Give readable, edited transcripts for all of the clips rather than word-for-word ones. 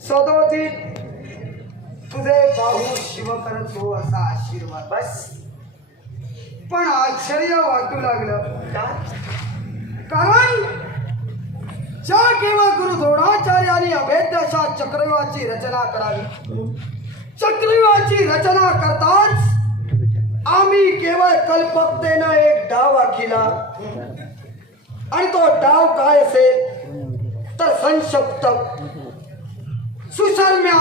सदोवती तुझे बाहू शिव करतो असा आशीर्वाद बस. पण आश्चर्य वाटू लागलं का? कारण ज्या केवळ गुरु द्रोणाचार्यांनी अभेद्य अशा चक्रव्यूहाची रचना करावी, चक्रव्यूहाची रचना करताच आम्ही केवळ कल्पकतेनं एक डाव आखिला. आणि तो डाव काय असेल तर संशप्तक, सुशर्म्या,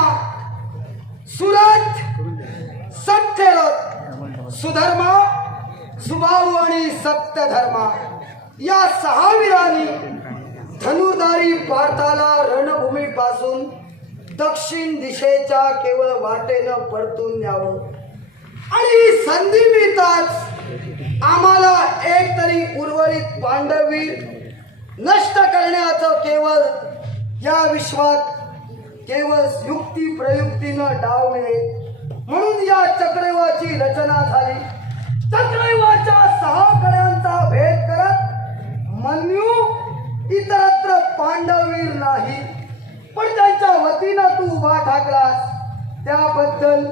सुरथ, सत्यरथ, सुधर्मा, सुबाहू आणि सत्यधर्मा या 6 वीरांनी धनुर्धारी पार्थाला रणभूमीपासून दक्षिण दिशेच्या केवळ वाटेनं परतून न्यावं. आणि ही संधी मिळताच आम्हाला एक तरी उर्वरित पांडवीर नष्ट करण्याचं केवळ या विश्वात केवळ युक्ती प्रयुक्तीनं डाव मिळेल. म्हणून या चक्रव्यूहाची रचना झाली. चक्रव्यूहाच्या 6 कड्यांचा भेद करत मन्यू इतरत्र पांडवीर नाही, पण त्यांच्या वतीनं तू उभा ठाकलास त्याबद्दल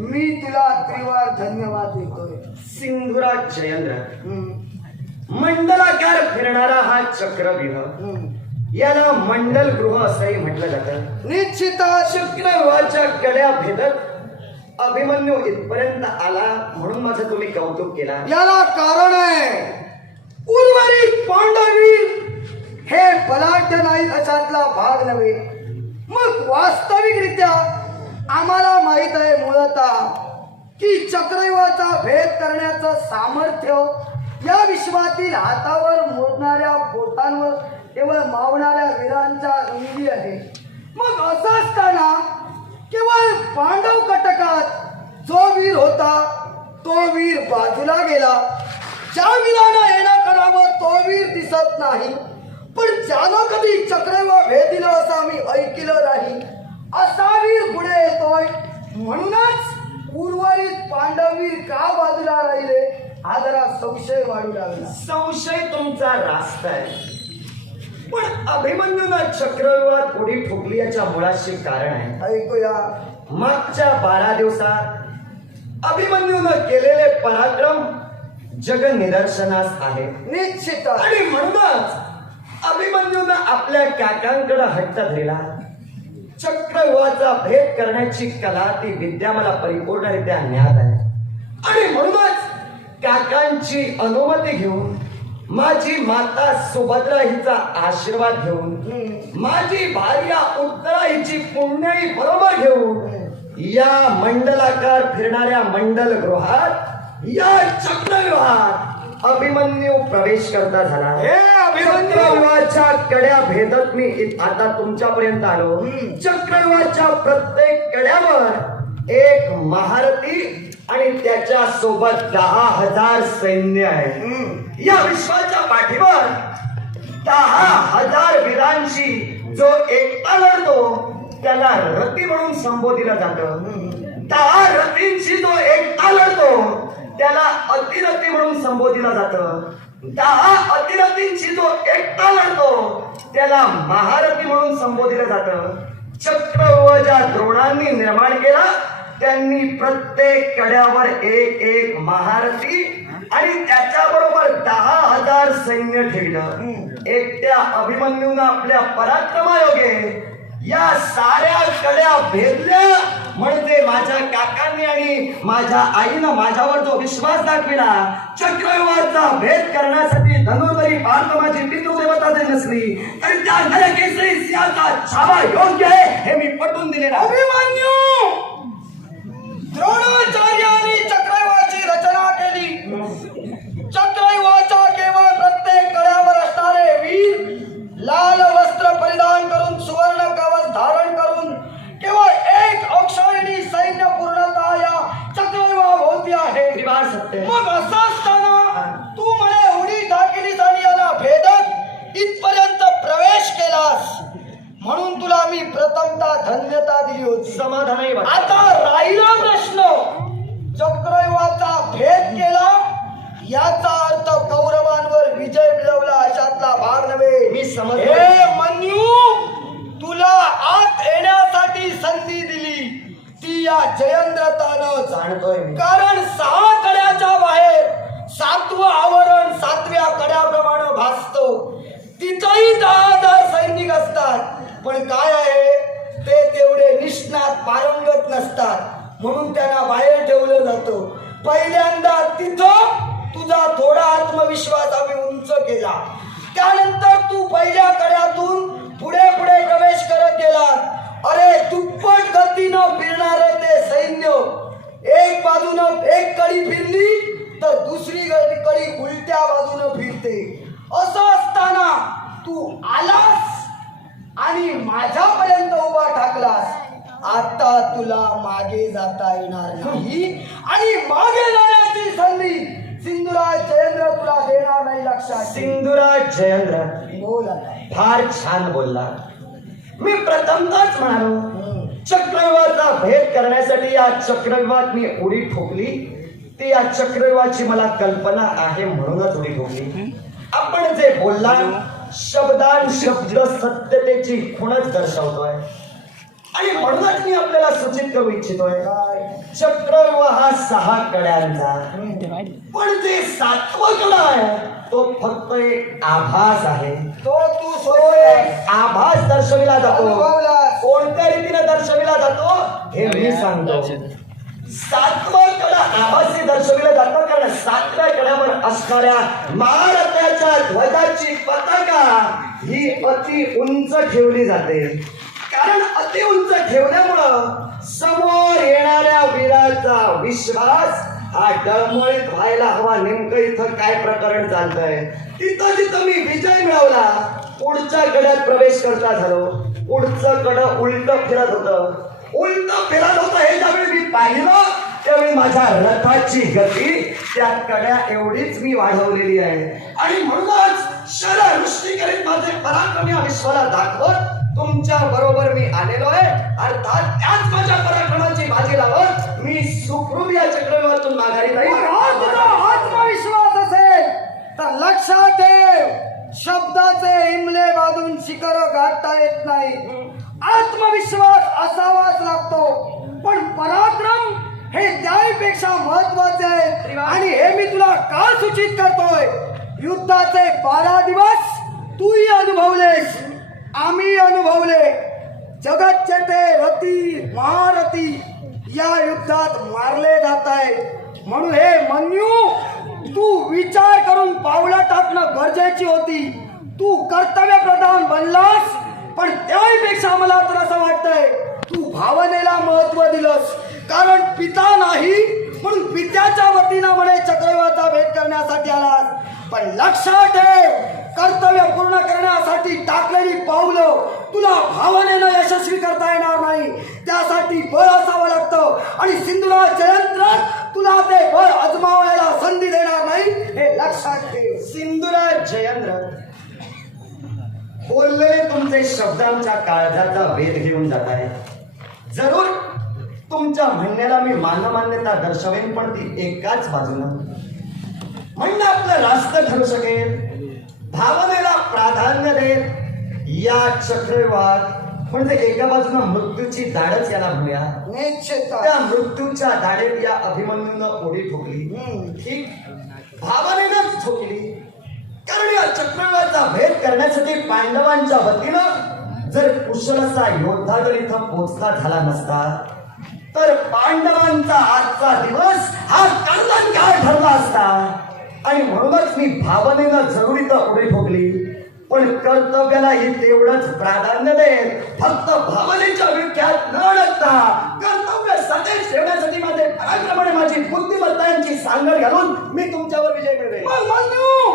मी तुला त्रिवार धन्यवाद देतोय. सिंधुराज जयेंद्र, मंडलाकार फिरणारा हा चक्रव्यूह याला मंडल गृह असंही म्हटलं जातं. निश्चितच चक्रव्यूहाच्या कड्या भेदत अभिमन्यू इथपर्यंत आला म्हणून माझं तुम्ही कौतुक केला. याला कारण आहे उर्वरित पांडवीर हे बलाढ्य नाहीत अशातला भाग नव्हे. मग वास्तविकरित्या आम्हाला माहित आहे मूलतः की चक्रव्यूहाचा भेद करण्याचं सामर्थ्य या विश्वातील हातावर मोजणाऱ्या बोटांवर केवळ मावणाऱ्या वीरांच्या अंगी आहे. मग असं असताना केवळ पांडव कटकात जो वीर होता तो वीर बाजूला गेला. ज्या वीरानं येणं करावं तो वीर दिसत नाही, पण ज्यानं कधी चक्रव्यूह भेद दिलं असं आम्ही ऐकलं नाही असा वीर पुढे येतोय. म्हणूनच उर्वरित पांडवीर का बाजूला राहिले हा जरा संशय वाढू लागला. संशय तुमचा रास्त आहे, पण अभिमन्यूनं चक्रव्यूहात उडी ठोकली याच्या मुळाशी कारण आहे. ऐकूया. मागच्या 12 दिवसात अभिमन्यूनं केलेले पराक्रम जग निदर्शनास आहे. निश्चित. आणि म्हणूनच अभिमन्यूनं आपल्या काकांकडे हट्ट धरला. चक्रव्यूहाचा भेद करण्याची कला ती विद्या मला परिपूर्णरित्या ज्ञात आहे. आणि म्हणूनच काकांची अनुमती घेऊन, माझी माता सुभद्रा हिचा आशीर्वाद घेऊन, माझी भार्या उत्तरा हिची पुण्याई बरोबर घेऊन या मंडलाकार फिरणाऱ्या मंडल गृहात या चक्रव्यूहात अभिमन्यू प्रवेश करता झाला. हे अभिमन्यू चक्रव्यूहाच्या कड्या भेदत मी आता तुमच्यापर्यंत आलो. चक्रव्यूहाच्या प्रत्येक कड्यावर एक महारथी आणि त्याच्या सोबत 10,000 सैन्य आहे. या विश्वाच्या पाठीवर 10,000 वीरांची जो एकटा लढतो त्याला रथी म्हणून संबोधिलं जातं. 10 रथींची जो एकटा लढतो त्याला अतिरथी म्हणून संबोधिलं जातं. 10 अतिरथींची जो एकटा लढतो त्याला महारथी म्हणून संबोधिलं जातं. चक्रव्यूह ज्या द्रोणांनी निर्माण केला त्यांनी प्रत्येक कड्यावर एक महारथी आणि त्याच्याबरोबर 10,000 सैन्य ठेवलं. एकट्या अभिमन्यूनं आपल्या पराक्रमायोगे या साऱ्या कड्या भेदल्या. म्हणजे माझ्या काकांनी आणि माझ्या आईनं माझ्यावर जो विश्वास दाखविला, चक्रव्यूहाचा भेद करण्यासाठी धनुर्धरी पार्थ माझी पितृदेवता जरी नसली तरी त्या नरकेसरी सिंहाचा छावा योग्य आहे हे मी पटवून दिलेला. अभिमन्यू द्रोणाचार्यांनी चक्रव्यूहाची रचना केली. चक्रव्यूहाच्या केवळ प्रत्येक कड्यावर असणारे वीर लाल वस्त्र परिधान करून सुवर्ण कवच धारण करून केवळ एक अक्षौहिणी सैन्य पूर्णतः या चक्रव्यूहाभोवती आहे. सत्य. मग असं असताना तू म्हणे उडी टाकलीस आणि याला भेदत इथपर्यंत प्रवेश केलास म्हणून तुला मी प्रथमतः धन्यता दिली होती. समाधानही वाटतं. आता राहिला प्रश्न, चक्रव्यूहाचा भेद केला याचा अर्थ कौरवांवर विजय मिळवला अशातला भाग नव्हे. मी समजलो. हे मन्यू तुला आत येण्यासाठी शिक्षणात पारंगत नसतात म्हणून त्यांना बाहेर ठेवलं जातं. पहिल्यांदा तिथं तुझा थोडा आत्मविश्वास आम्ही उंच केला. त्यानंतर तू पहिल्या कड्यातून पुढे पुढे प्रवेश करत गेलात. अरे दुप्पट गतीनं फिरणार ते सैन्य एक बाजूनं एक कडी फिरली तर दुसरी कडी उलट्या बाजूनं फिरते. असं असताना तू आलास आणि माझ्यापर्यंत उभा ठाकलास. आता तुला मागे जाता येणार नाही आणि मागे जाण्याची संधी सिंधुराज जयेंद्र तुला देणार नाही. लक्षात ठेव. सिंधुराज जयेंद्र बोल आता. फार छान बोलला. मी प्रथमतच म्हणालो चक्रव्यूहाचा भेद करण्यासाठी या चक्रव्यूहात मी उडी ठोकली. ती या चक्रव्यूहाची मला कल्पना आहे म्हणूनच उडी ठोकली. आपण जे बोलला शब्दान शब्द सत्यतेची खुणच दर्शवतोय आणि म्हणूनच मी आपल्याला सूचित करू इच्छितोय चक्रव्यूह हा 6 कड्यांचा पण जे 7वं कडा आहे तो फक्त एक आभास आहे. तो तू सोय आभास दर्शविला जातो. अनुभवलास. कोणत्या रीतीने दर्शविला जातो हे मी सांगतो. 7वं कडा आभासी दर्शविलं जातं कारण 7व्या कड्यावर असणाऱ्या महारथाच्या ध्वजाची पताका ही अति उंच ठेवली जाते. कारण अति उंच ठेवल्यामुळं समोर येणाऱ्या वीराचा विश्वास हा डळमळीत व्हायला हवा. नेमकं इथं काय प्रकरण चालतंय. तिथं जिथं मी विजय मिळवला पुढच्या कड्यात प्रवेश करता झालो. पुढचं कडं उलट फिरत होतं. उलट फिरत होतं हे ज्यावेळी मी पाहिलं त्यावेळी माझ्या रथाची गती त्या कड्या एवढीच मी वाढवलेली आहे आणि म्हणूनच शरवृष्टी करीत माझे पराक्रम या विश्वाला दाखवत तुमच्या बरोबर मी आलेलो आहे. अर्थात त्याच माझ्या पराक्रमाची बाजी लावत मी सुखरूप या चक्रव्यूहातून माघारी जाईल. तुझा आत्मविश्वास असेल तर लक्षात ठेव शब्दाचे इमले बांधून शिखर गाठता येत नाही. आत्मविश्वास असावाच लागतो पण पराक्रम हे त्यापेक्षा महत्वाचे आहे. आणि हे मी तुला का सूचित करतोय. युद्धाचे 12 दिवस तूही अनुभवलेस आम्ही अनुभवले. जगतचेते रथी महारथी या युद्धात मारले जात आहेत. म्हणून हे मन्यू तू विचार करून पावलं टाकणं गरजेची होती. तू कर्तव्य प्रधान बनलास पण त्यापेक्षा मला तर असं वाटतंय तू भावनेला महत्व दिलंस. कारण पिता नाही म्हणून पित्याच्या वतीनं म्हणे चक्रव्यूहाचा भेद करण्यासाठी आलास. पण लक्षात ठेव कर्तव्य पूर्ण करण्यासाठी टाकलेली पावलं तुला भावनेनं यशस्वी करता येणार नाही. त्यासाठी बळ असावं लागतं आणि सिंधुराज जयेंद्र तुला ते बळ आजमावायला संधी देणार नाही हे लक्षात ठेव. सिंधुराज जयेंद्र बोललेले तुमचे शब्दांच्या काळजाचा वेध घेऊन जात आहे. जरूर तुमच्या म्हणण्याला मी मान्यता दर्शवेन पण ती एकाच बाजूनं म्हणणं आपलं रास्त ठरू शकेल. भावनेला प्राधान्य देत या चक्रव्यूहात म्हणजे एका बाजूनं मृत्यूची दाढच याला म्हणूया. निश्चित त्या मृत्यूच्या दाढेत या अभिमन्यूनं उडी ठोकली. ठीक भावनेनंच ठोकली. कारण या चक्रव्यूहाचा भेद करण्यासाठी पांडवांच्या वतीनं जर कुशल असा योद्धा जर इथं पोचला झाला नसता तर पांडवांचा आजचा दिवस हा कर्दन काळ ठरला असता. आणि म्हणूनच मी भावनेनं जरूर इथं उडी ठोकली पण कर्तव्यालाही तेवढंच प्राधान्य देत फक्त भावनेच्या विख्यात न अडकता कर्तव्य सदैव ठेवण्यासाठी माझे पराक्रम आणि माझी बुद्धिमत्ता यांची सांगड घालून मी तुमच्यावर विजय मिळवेन. मग म्हणू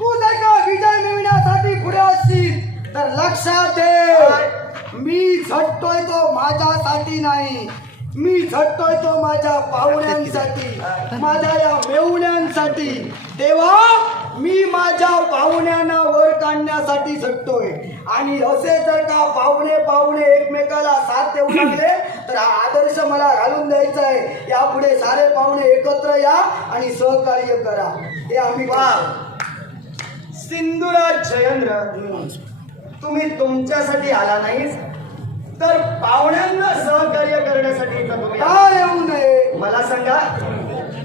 तू जर का विजय मिळवण्यासाठी पुढे असशील तर लक्षात ठेव मी झटतोय तो माझ्यासाठी नाही. मी झटतोय तो माझ्या पाहुण्यांसाठी माझ्या या मेहुण्यांसाठी. तेव्हा मी माझ्या पाहुण्यांना वर काढण्यासाठी झटतोय. आणि असे जर का पाहुणे एकमेकाला साथ देऊ लागले तर हा आदर्श मला घालून द्यायचा आहे. यापुढे सारे पाहुणे एकत्र या आणि सहकार्य करा. हे आम्ही सिंधुराज जयेंद्र तुम्ही तुमच्यासाठी आला नाहीस तर पाहुण्यांना सहकार्य करण्यासाठी इथं तुम्ही का येऊ नये. मला सांगा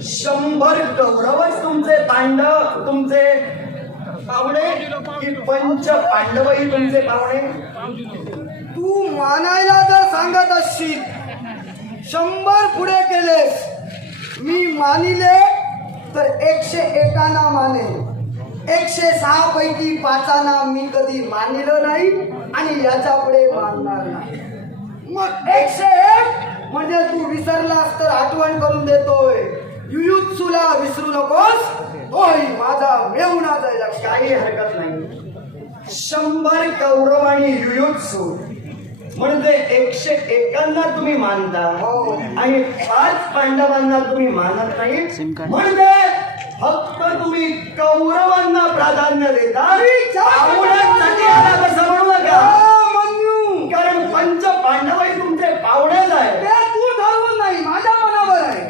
100 कौरवच तुमचे पांडव तुमचे पाहुणे की 5 पांडवही तुमचे पाहुणे. तू मानायला जर सांगत असशील 100 पुढे केलेस मी मानिले तर 101 माने 106 पैकी 5 मी कधी मानिलं नाही आणि याच्या पुढे मानणार नाही. मग 101 म्हणजे तू विसरलास तर आठवण करून देतोय. युयुत्सूला विसरू नकोस, तोही माझा मेहुणाचा लक्ष. काही हरकत नाही. 100 कौरव आणि युयुत्सू म्हणजे 101 तुम्ही मानता हो. आणि 5 पांडवांना तुम्ही मानत नाही म्हणजे फक्त तुम्ही कौरवांना प्राधान्य देता. पाहुण्यांसाठी आला तसं म्हणू नका, मन्यू कारण पंच पांडवही तुमचे पाहुणेच आहे. ते तू ठरवून नाही, माझ्या मनावर आहे.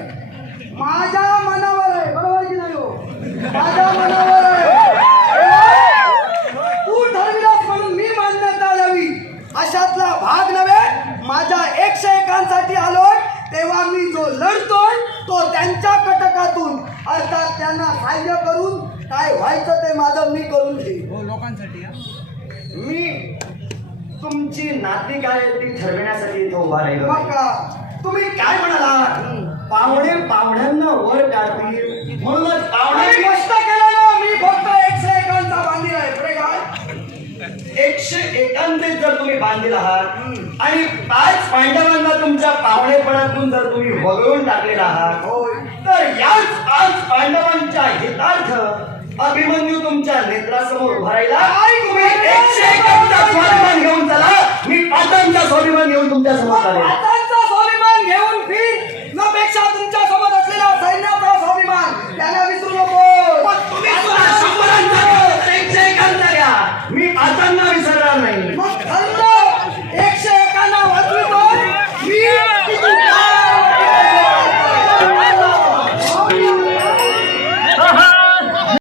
माझ्या मनावर आहे, बरोबर की नाही हो? माझ्या मनावर आहे. तू ठरविलास म्हणून मी मान्यता द्यावी अशातला भाग नव्हे. माझ्या 101 साठी आलोय तेव्हा मी जो लढतोय तो त्यांच्या कटकातून, अर्थात त्यांना सहाय्य करून काय व्हायचं ते माझं मी करून घेईन. मी तुमची नाती काय ती ठरविण्यासाठी इथं उभा राहिलो. मग का तुम्ही काय म्हणाला? पाहुणे पाहुण्यांना वर काढतील म्हणूनच आम्ही पाहुणे कष्ट केलं ना. मी फक्त 101 बांधील आहे. पुढे काय 101 जर तुम्ही बांधील आहात आणि 5 पांडवांना तुमच्या पाहुणेपणातून जर तुम्ही वगळून टाकलेला आहात होय. तर याच 5 पांडवांच्या हितार्थ अभिमन्यू तुमच्या नेत्रासमोर उभा राहिला. तुम्ही 101 चा स्वाभिमान घेऊन चला, मी 5 स्वाभिमान घेऊन तुमच्या समोर आले. आता